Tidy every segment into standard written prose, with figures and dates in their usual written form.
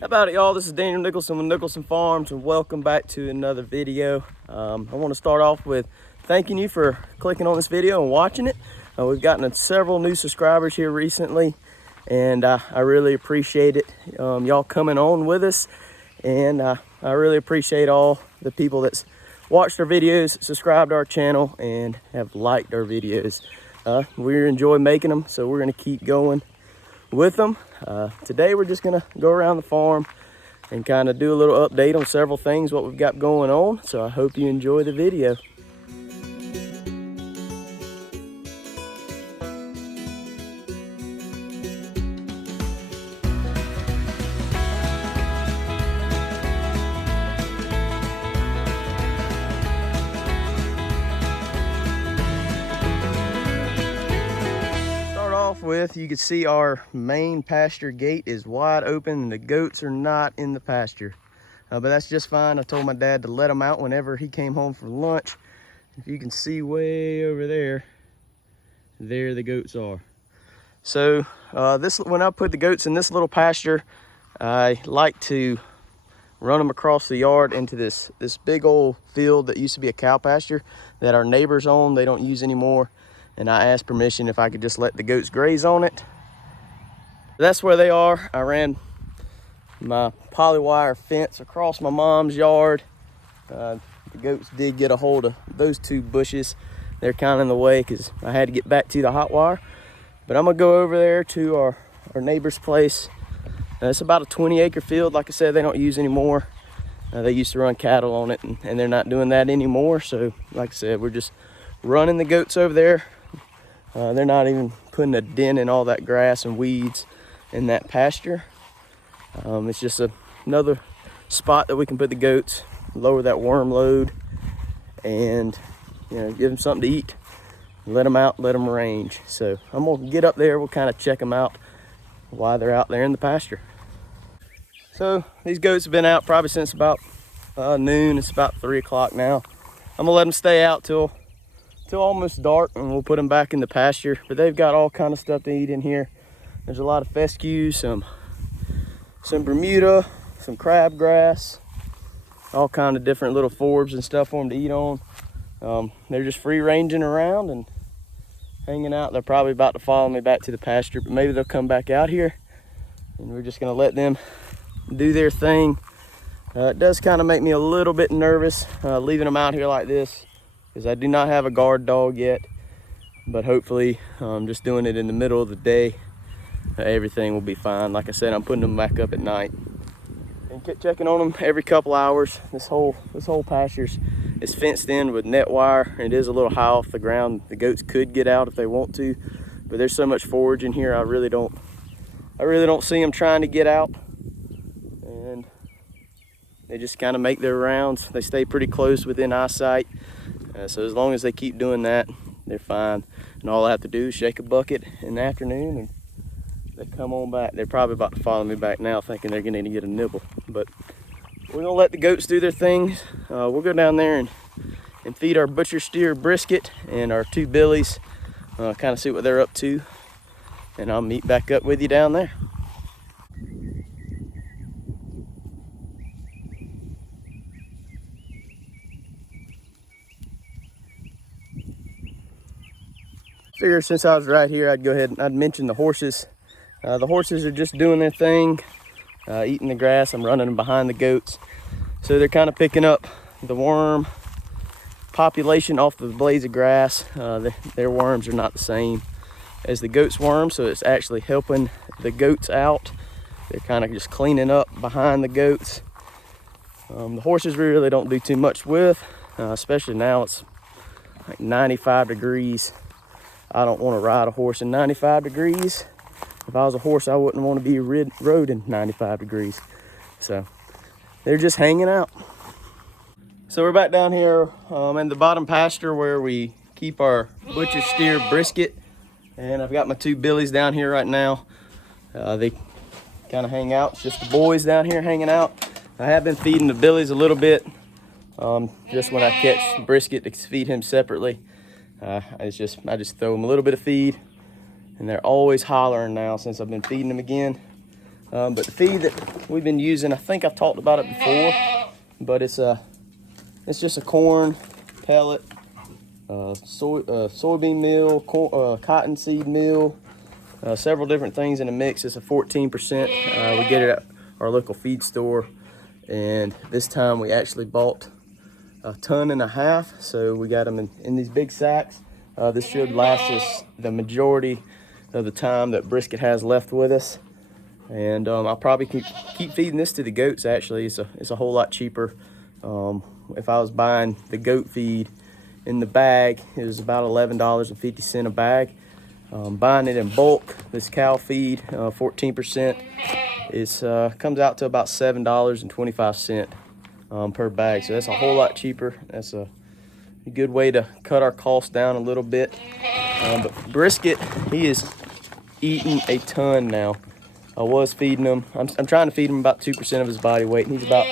How about it, y'all? This is Daniel Nicholson with Nicholson Farms, and welcome back to another video. I want to start off with thanking you for clicking on this video and watching it. We've gotten several new subscribers here recently, and I really appreciate it. Y'all coming on with us, and I really appreciate all the people that's watched our videos, subscribed to our channel, and have liked our videos. We enjoy making them, so we're going to keep going with them. Today we're just gonna go around the farm and kind of do a little update on several things what we've got going on, so I hope you enjoy the video. With you can see our main pasture gate is wide open and the goats are not in the pasture, but that's just fine. I told my dad to let them out whenever he came home for lunch. If you can see way over there, there the goats are. So when I put the goats in this little pasture, I like to run them across the yard into this big old field that used to be a cow pasture that our neighbors own. They don't use anymore. And I asked permission if I could just let the goats graze on it. That's where they are. I ran my polywire fence across my mom's yard. The goats did get a hold of those two bushes. They're kind of in the way because I had to get back to the hot wire. But I'm gonna go over there to our neighbor's place. It's about a 20-acre field. Like I said, they don't use anymore. They used to run cattle on it, and they're not doing that anymore. So like I said, we're just running the goats over there. They're not even putting a dent in all that grass and weeds in that pasture. It's just another spot that we can put the goats, lower that worm load, and give them something to eat. Let them out, let them range. So I'm gonna get up there. We'll kind of check them out while they're out there in the pasture. So these goats have been out probably since about noon. It's about 3 o'clock now. I'm gonna let them stay out till almost dark, and we'll put them back in the pasture. But they've got all kind of stuff to eat in here. There's a lot of fescue, some Bermuda, some crabgrass, all kind of different little forbs and stuff for them to eat on. They're just free ranging around and hanging out. They're probably about to follow me back to the pasture, but maybe they'll come back out here, and we're just gonna let them do their thing. It does kind of make me a little bit nervous leaving them out here like this, because I do not have a guard dog yet, but hopefully just doing it in the middle of the day, everything will be fine. Like I said, I'm putting them back up at night and keep checking on them every couple hours. This whole pasture is fenced in with net wire. It is a little high off the ground. The goats could get out if they want to, but there's so much forage in here, I really don't see them trying to get out. And they just kind of make their rounds. They stay pretty close within eyesight. So as long as they keep doing that, they're fine. And all I have to do is shake a bucket in the afternoon and they come on back. They're probably about to follow me back now, thinking they're gonna get a nibble. But we're gonna let the goats do their things. We'll go down there and feed our butcher steer brisket and our two bellies, kind of see what they're up to. And I'll meet back up with you down there. Figure since I was right here, I'd go ahead and I'd mention the horses. The horses are just doing their thing, eating the grass. I'm running them behind the goats. So they're kind of picking up the worm population off the blades of grass. Their worms are not the same as the goats' worms, so it's actually helping the goats out. They're kind of just cleaning up behind the goats. The horses we really don't do too much with, especially now it's like 95 degrees. I don't want to ride a horse in 95 degrees. If I was a horse, I wouldn't want to be rode in 95 degrees. So they're just hanging out. So we're back down here in the bottom pasture where we keep our butcher steer brisket. And I've got my two billies down here right now. They kind of hang out. It's just the boys down here hanging out. I have been feeding the billies a little bit. Just when I catch brisket to feed him separately. I just throw them a little bit of feed, and they're always hollering now since I've been feeding them again. But the feed that we've been using, I think I've talked about it before, but it's just a corn pellet, soybean meal, cottonseed meal, several different things in a mix. It's a 14%. We get it at our local feed store, and this time we actually bought 1.5 tons, so we got them in these big sacks. This should last us the majority of the time that brisket has left with us. And I'll probably keep feeding this to the goats. Actually, it's a whole lot cheaper. If I was buying the goat feed in the bag, it was about $11.50 a bag. Buying it in bulk, this cow feed, 14%, comes out to about $7.25 per bag. So that's a whole lot cheaper. That's a good way to cut our costs down a little bit. But brisket, he is eating a ton now. I was feeding him. I'm trying to feed him about 2% of his body weight, and he's about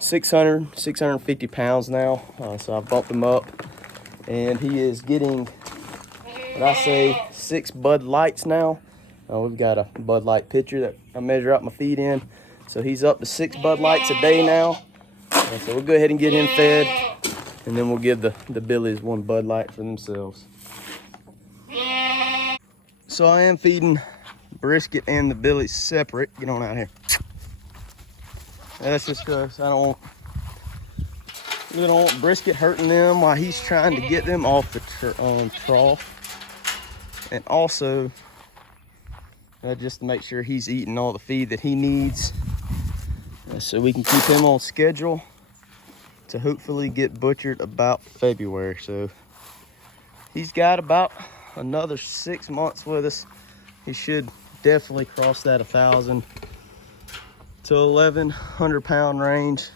650 pounds now. So I bumped him up, and he is getting, what I say, 6 Bud Lights now. We've got a Bud Light pitcher that I measure out my feed in. So he's up to 6 Bud Lights a day now. So we'll go ahead and get him fed, and then we'll give the billies 1 Bud Light for themselves. So I am feeding brisket and the billies separate. Get on out here. That's just because I don't want brisket hurting them while he's trying to get them off the trough. And also, just to make sure he's eating all the feed that he needs, so we can keep him on schedule to hopefully get butchered about February. So he's got about another 6 months with us. He should definitely cross that 1,000 to 1,100 pound range,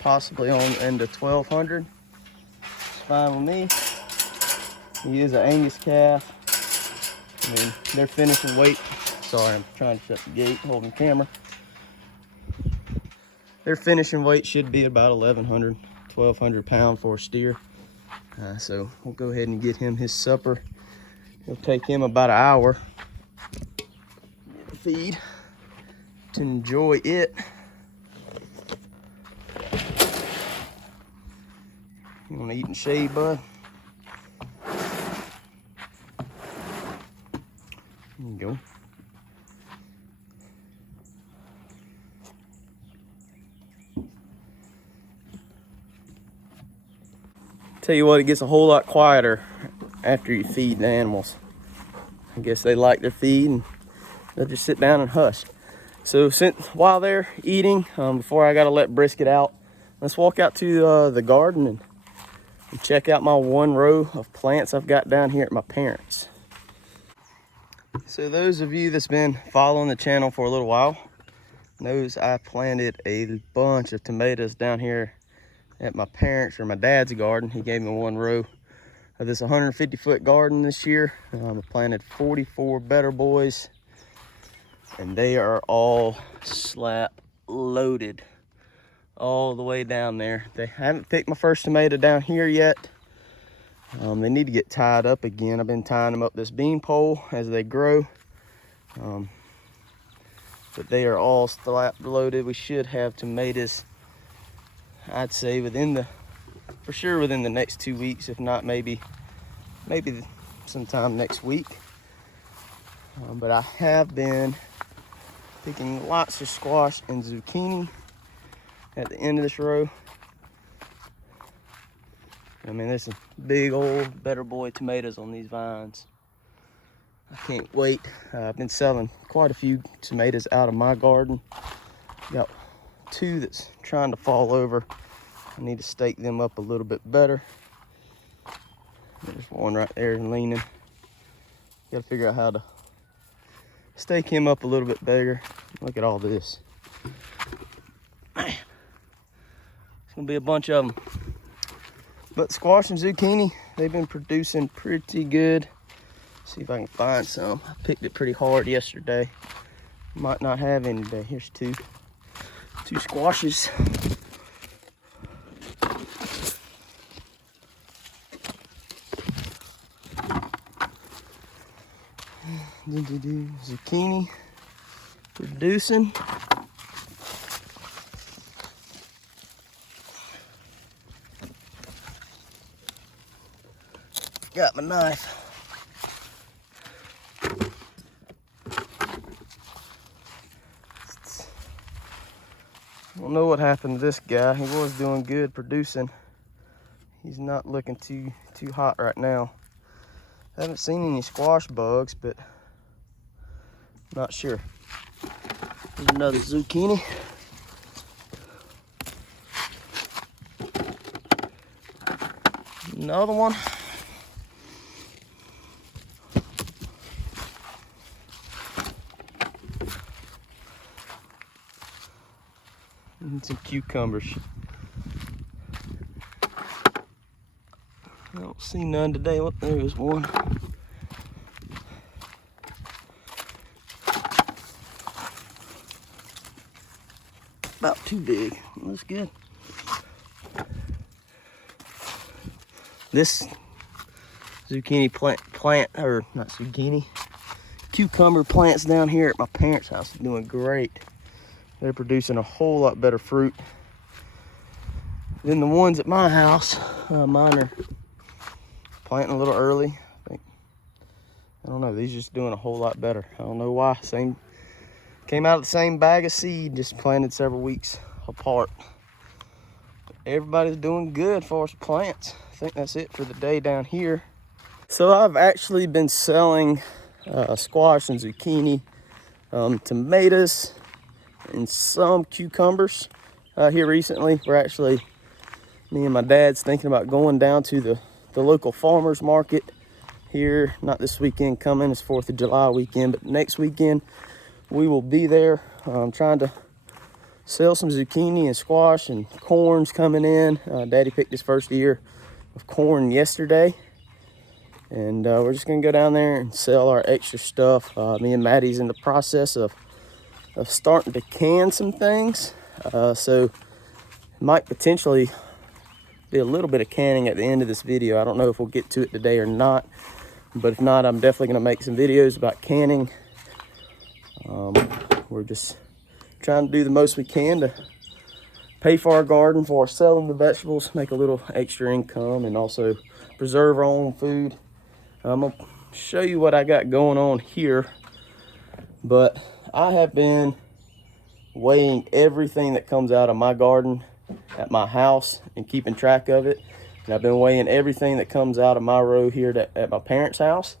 possibly on into 1,200. It's fine with me. He is an Angus calf. I mean, they're finishing weight. Sorry, I'm trying to shut the gate, holding the camera. Their finishing weight should be about 1,100, 1,200 pound for a steer. So we'll go ahead and get him his supper. It'll take him about an hour to feed to enjoy it. You want to eat in shade, bud? There you go. Tell you what, it gets a whole lot quieter after you feed the animals. I guess they like their feed and they'll just sit down and hush. So while they're eating, before I gotta let brisket out, let's walk out to the garden and check out my 1 row of plants I've got down here at my parents'. So those of you that's been following the channel for a little while knows I planted a bunch of tomatoes down here at my parents' or my dad's garden. He gave me 1 row of this 150-foot garden this year. I planted 44 Better Boys, and they are all slap loaded all the way down there. They haven't picked my first tomato down here yet. They need to get tied up again. I've been tying them up this bean pole as they grow. But they are all slap loaded. We should have tomatoes, I'd say for sure within the next 2 weeks, if not maybe sometime next week. But I have been picking lots of squash and zucchini at the end of this row. I mean, there's some big old Better Boy tomatoes on these vines. I can't wait. I've been selling quite a few tomatoes out of my garden. Got 2 that's trying to fall over. I need to stake them up a little bit better. There's 1 right there leaning. Gotta figure out how to stake him up a little bit bigger. Look at all this. Man, it's gonna be a bunch of them. But squash and zucchini, they've been producing pretty good. See if I can find some. I picked it pretty hard yesterday. Might not have any today. Here's 2 squashes. Zucchini. producing. Got my knife. I don't know what happened to this guy. He was doing good producing. He's not looking too hot right now. I haven't seen any squash bugs, but not sure. Here's another zucchini. Another one. And some cucumbers. I don't see none today. What, there is one. About too big. That's good. This zucchini plant, or not zucchini, cucumber plants down here at my parents' house are doing great. They're producing a whole lot better fruit than the ones at my house. Mine are planting a little early. I don't know, these are just doing a whole lot better. I don't know why. Came out of the same bag of seed, just planted several weeks apart. Everybody's doing good for us plants. I think that's it for the day down here. So I've actually been selling squash and zucchini, tomatoes, and some cucumbers here recently. Me and my dad's thinking about going down to the local farmers market here, not this weekend coming, it's 4th of July weekend, but next weekend we will be there. Trying to sell some zucchini and squash, and corn's coming in. Daddy picked his first ear of corn yesterday, and we're just gonna go down there and sell our extra stuff. Me and Maddie's in the process of starting to can some things, so might potentially be a little bit of canning at the end of this video. I don't know if we'll get to it today or not, but if not, I'm definitely gonna make some videos about canning. We're just trying to do the most we can to pay for our garden, for selling the vegetables, make a little extra income, and also preserve our own food. I'm gonna show you what I got going on here, but I have been weighing everything that comes out of my garden at my house and keeping track of it. And I've been weighing everything that comes out of my row here at my parents' house,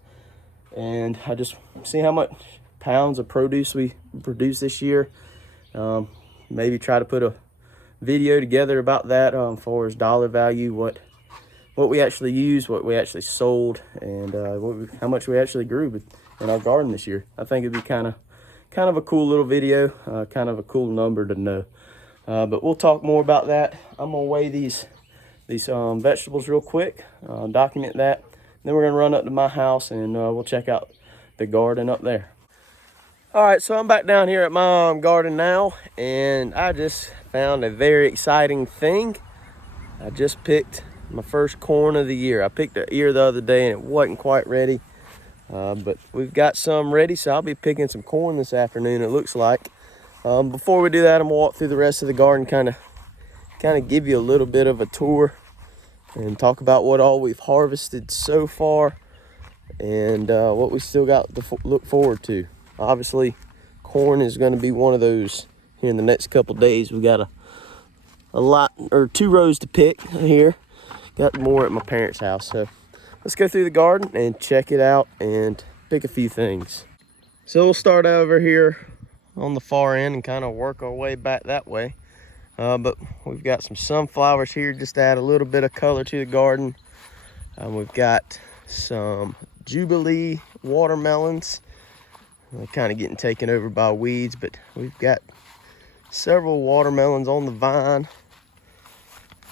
and I just see how much pounds of produce we produce this year. Maybe try to put a video together about that, for as dollar value, what we actually used, what we actually sold, and how much we actually grew in our garden this year. I think it'd be kind of a cool little video, kind of a cool number to know. But we'll talk more about that. I'm gonna weigh these vegetables real quick, document that. Then we're gonna run up to my house and we'll check out the garden up there. All right, so I'm back down here at my garden now, and I just found a very exciting thing. I just picked my first corn of the year. I picked an ear the other day and it wasn't quite ready, but we've got some ready, so I'll be picking some corn this afternoon, it looks like. Before we do that, I'm gonna walk through the rest of the garden, kind of give you a little bit of a tour and talk about what all we've harvested so far, and what we still got to look forward to. Obviously, corn is going to be one of those here in the next couple days. We got a lot, or 2 rows to pick here. Got more at my parents' house. So let's go through the garden and check it out and pick a few things. So we'll start over here on the far end and kind of work our way back that way. But we've got some sunflowers here just to add a little bit of color to the garden. We've got some Jubilee watermelons. Kind of getting taken over by weeds, but we've got several watermelons on the vine.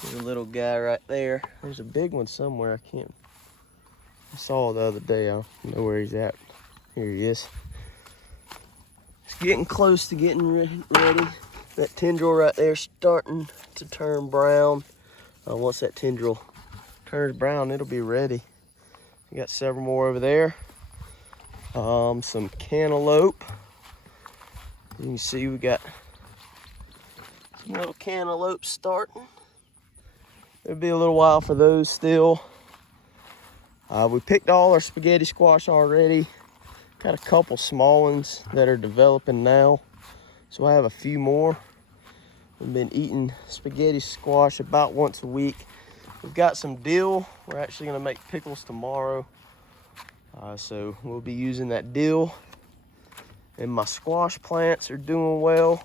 There's a little guy right there. There's a big one somewhere. I saw the other day. I don't know where he's at. Here he is. It's getting close to getting ready. That tendril right there starting to turn brown. Once that tendril turns brown, it'll be ready. We got several more over there. Some cantaloupe. You can see we got some little cantaloupe starting. It'll be a little while for those still. We picked all our spaghetti squash already. Got a couple small ones that are developing now. So I have a few more. We've been eating spaghetti squash about once a week. We've got some dill. We're actually gonna make pickles tomorrow. So we'll be using that dill. And my squash plants are doing well.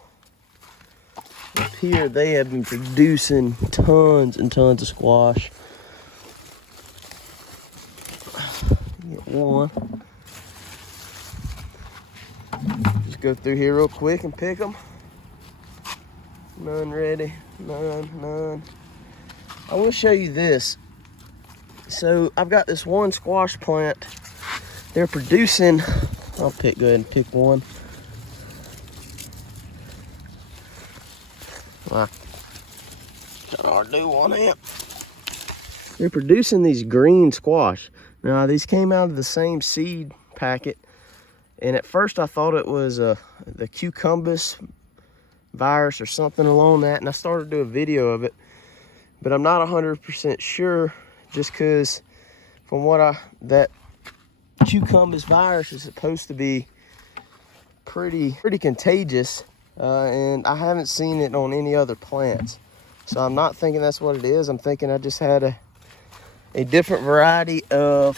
Up here, they have been producing tons and tons of squash. Get one. Just go through here real quick and pick them. None ready, none. I want to show you this. So I've got this one squash plant. They're producing, go ahead and pick one. Wow. Kind of hard to do one amp. They're producing these green squash. Now these came out of the same seed packet, and at first I thought it was the cucumbus virus or something along that, and I started to do a video of it, but I'm not 100% sure, just because from what that cucumbus virus is supposed to be pretty contagious, and I haven't seen it on any other plants. So I'm not thinking that's what it is. I'm thinking I just had a different variety of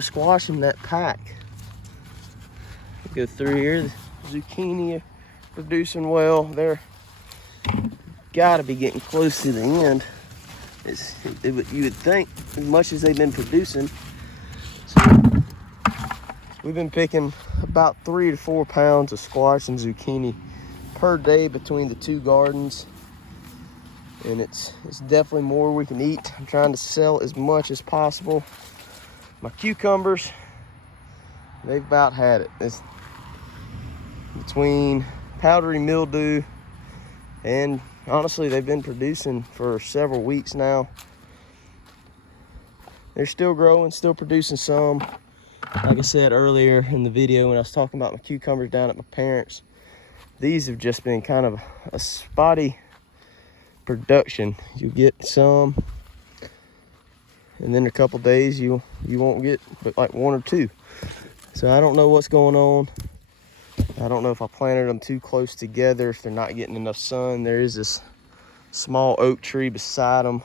squash in that pack. Go through here, the zucchini are producing well. They're gotta be getting close to the end. You would think, as much as they've been producing. So we've been picking about 3 to 4 pounds of squash and zucchini per day between the two gardens. And it's definitely more we can eat. I'm trying to sell as much as possible. My cucumbers, they've about had it. It's between powdery mildew and honestly, they've been producing for several weeks now. They're still growing, still producing some. Like I said earlier in the video when I was talking about my cucumbers down at my parents', these have just been kind of a spotty production. You get some, and then a couple days you won't get but like 1 or 2. So I don't know what's going on. I don't know if I planted them too close together, if they're not getting enough sun. There is this small oak tree beside them.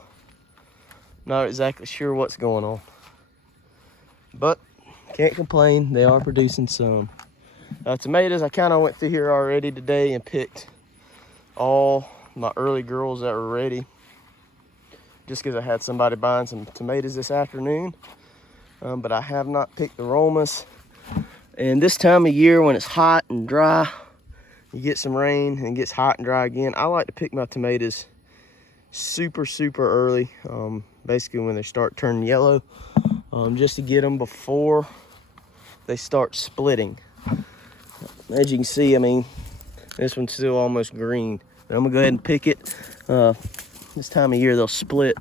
Not exactly sure what's going on, but can't complain. They are producing some. Tomatoes, I kind of went through here already today and picked all my early girls that were ready, just because I had somebody buying some tomatoes this afternoon. But I have not picked the Romas. And this time of year when it's hot and dry, you get some rain and it gets hot and dry again, I like to pick my tomatoes super early, basically when they start turning yellow, just to get them before they start splitting. As you can see, I mean, this one's still almost green. But I'm gonna go ahead and pick it. This time of year they'll split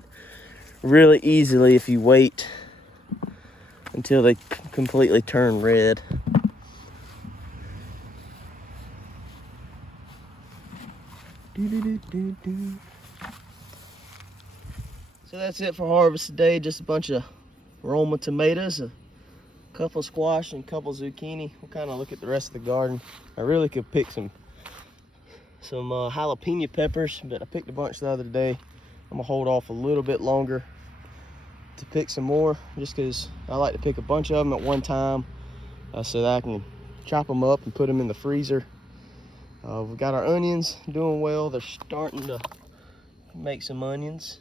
really easily if you wait until they completely turn red. So that's it for harvest today. Just a bunch of Roma tomatoes, a couple squash and a couple zucchini. We'll kind of look at the rest of the garden. I really could pick some jalapeno peppers, but I picked a bunch the other day. I'm gonna hold off a little bit longer to pick some more, just because I like to pick a bunch of them at one time, so that I can chop them up and put them in the freezer. We've got our onions doing well. They're starting to make some onions.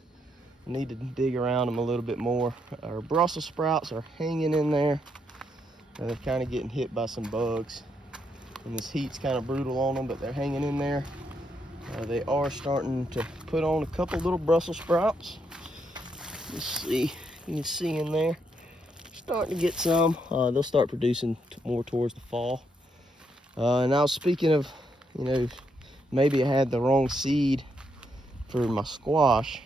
I need to dig around them a little bit more. Our Brussels sprouts are hanging in there. They're kind of getting hit by some bugs, and this heat's kind of brutal on them, but they're hanging in there. They are starting to put on a couple little Brussels sprouts. Let's see, you can see in there, starting to get some. They'll start producing more towards the fall. And I was speaking of, you know, maybe I had the wrong seed for my squash.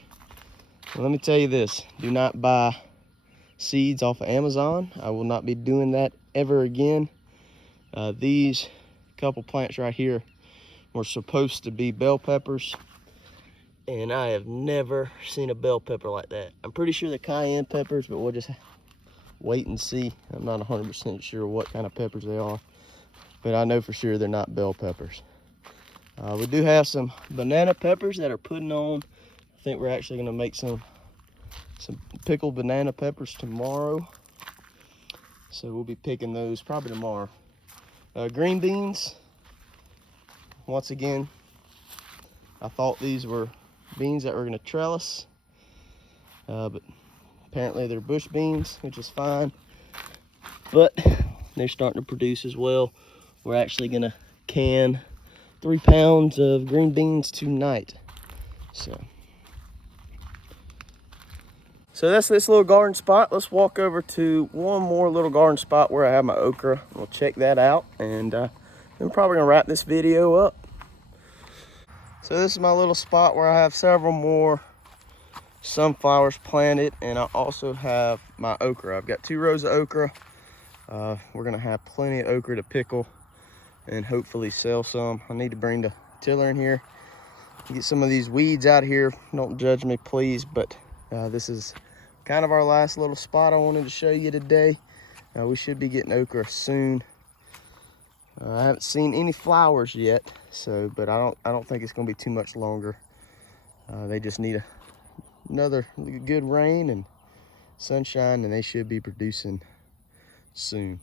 Well, let me tell you this, do not buy seeds off of Amazon. I will not be doing that ever again. These couple plants right here were supposed to be bell peppers, and I have never seen a bell pepper like that. I'm pretty sure they're cayenne peppers, but we'll just wait and see. I'm not 100% sure what kind of peppers they are, but I know for sure they're not bell peppers. We do have some banana peppers that are putting on. I think we're actually going to make some pickled banana peppers tomorrow, so we'll be picking those probably tomorrow. Green beans, once again, I thought these were beans that were going to trellis, but apparently they're bush beans, which is fine, but they're starting to produce as well. We're actually going to can 3 pounds of green beans tonight. So that's this little garden spot. Let's walk over to one more little garden spot where I have my okra. We'll check that out, and then we're probably gonna wrap this video up. So this is my little spot where I have several more sunflowers planted, and I also have my okra. I've got 2 rows of okra. We're gonna have plenty of okra to pickle and hopefully sell some. I need to bring the tiller in here, get some of these weeds out of here. Don't judge me, please, but this is kind of our last little spot I wanted to show you today. We should be getting okra soon. I haven't seen any flowers yet, but I don't think it's gonna be too much longer. They just need another good rain and sunshine, and they should be producing soon.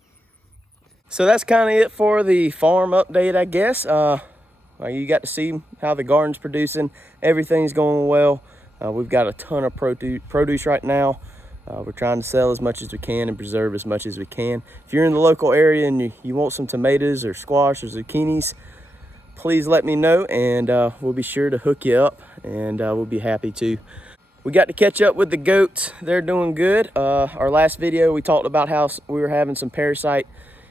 So that's kind of it for the farm update, I guess. You got to see how the garden's producing. Everything's going well. We've got a ton of produce right now. We're trying to sell as much as we can and preserve as much as we can. If you're in the local area and you want some tomatoes or squash or zucchinis, please let me know, and we'll be sure to hook you up, and we'll be happy to. We got to catch up with the goats. They're doing good. Our last video, we talked about how we were having some parasite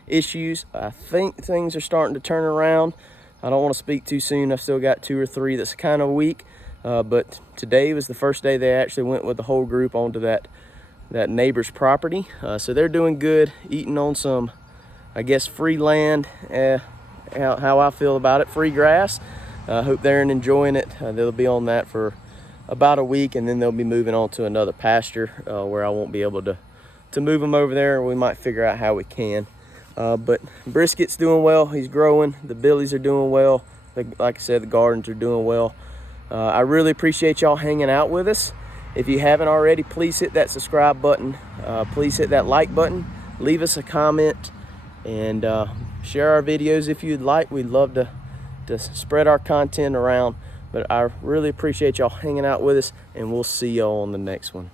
issues. I think things are starting to turn around. I don't want to speak too soon. I've still got 2 or 3 that's kind of weak, but today was the first day they actually went with the whole group onto that neighbor's property. So they're doing good, eating on some, I guess, free land, how I feel about it, free grass. I hope they're enjoying it. They'll be on that for about a week, and then they'll be moving on to another pasture where I won't be able to move them over there. We might figure out how we can. But Brisket's doing well. He's growing. The billies are doing well. Like I said, the gardens are doing well. I really appreciate y'all hanging out with us. If you haven't already, please hit that subscribe button. Please hit that like button. Leave us a comment, and share our videos if you'd like. We'd love to spread our content around. But I really appreciate y'all hanging out with us, and we'll see y'all on the next one.